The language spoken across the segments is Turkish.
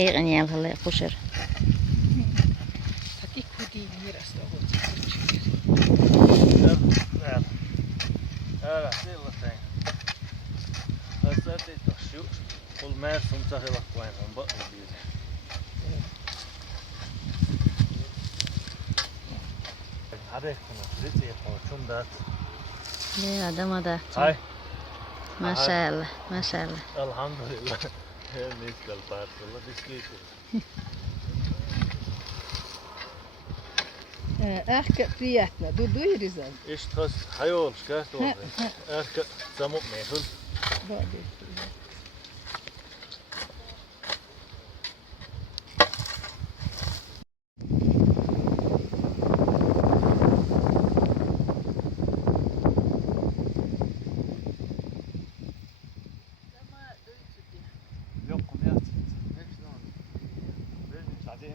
Eigen jävla kusher. Taki kudi virasta on Älä sellaisen. Tässä ei tossu. Kul mer som tar hela kvällin om bara det. Hade kunnat lite på tundat. Det adama da. Hai. Mashallah, mashallah. Alhamdulillah. Miskal parsulla diskiitu. Ehkä prijetna, du irizan. Ishtas hayol skast oldu. Erke zamuk mehul. Badi. Yok konuya. Ne güzel oldu. Benim sadece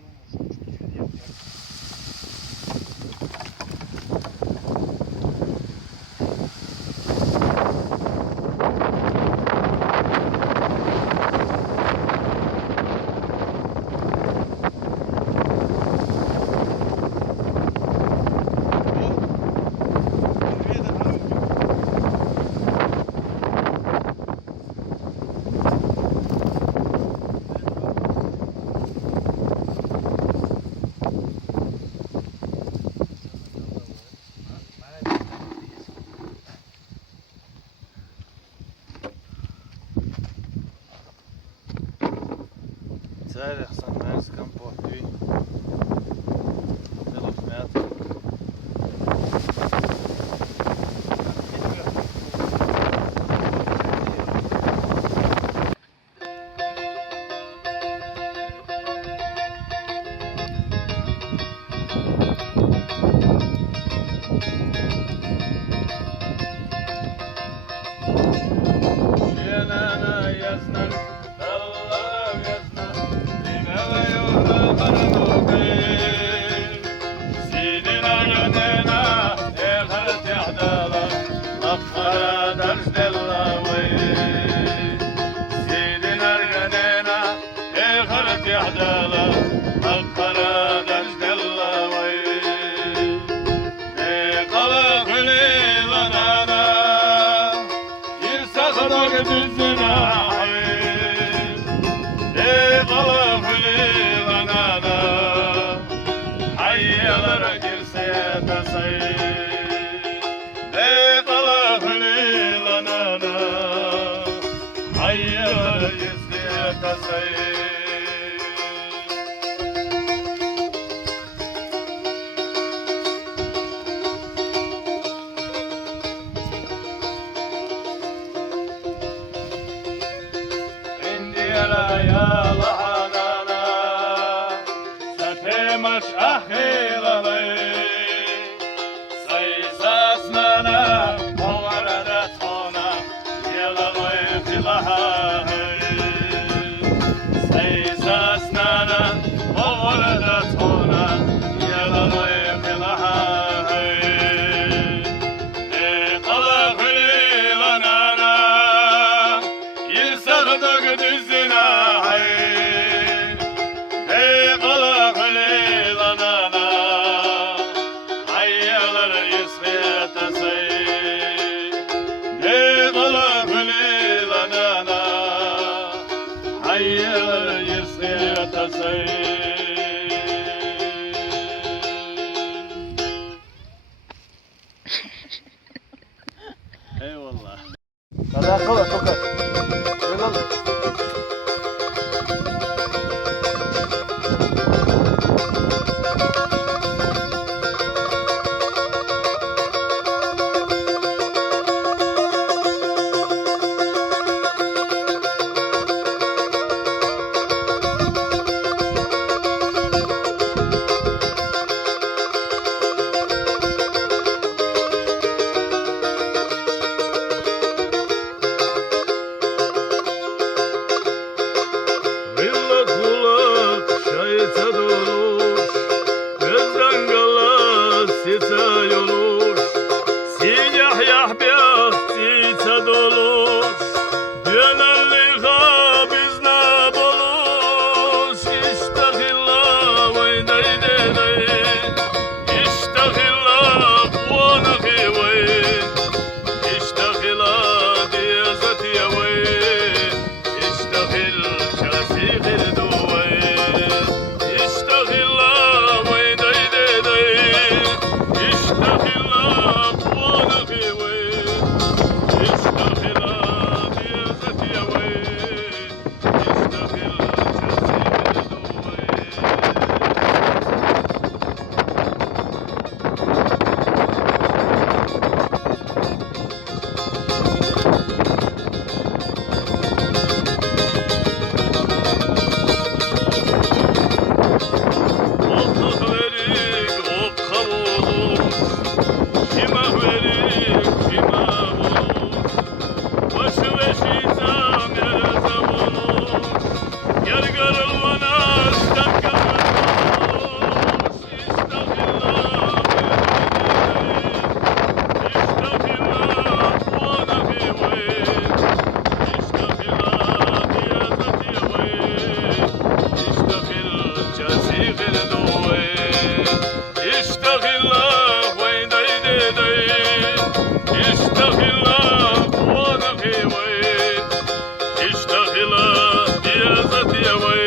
Zajrah sam mers campo aqui. Pelos metros. Hey, غردوي يشتغل وين داي يشتغل وانا غيوي يشتغل يا ذاتي وي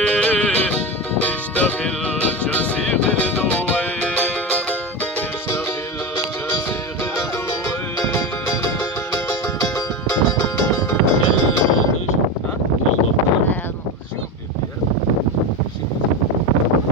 يشتغل جاسي غردوي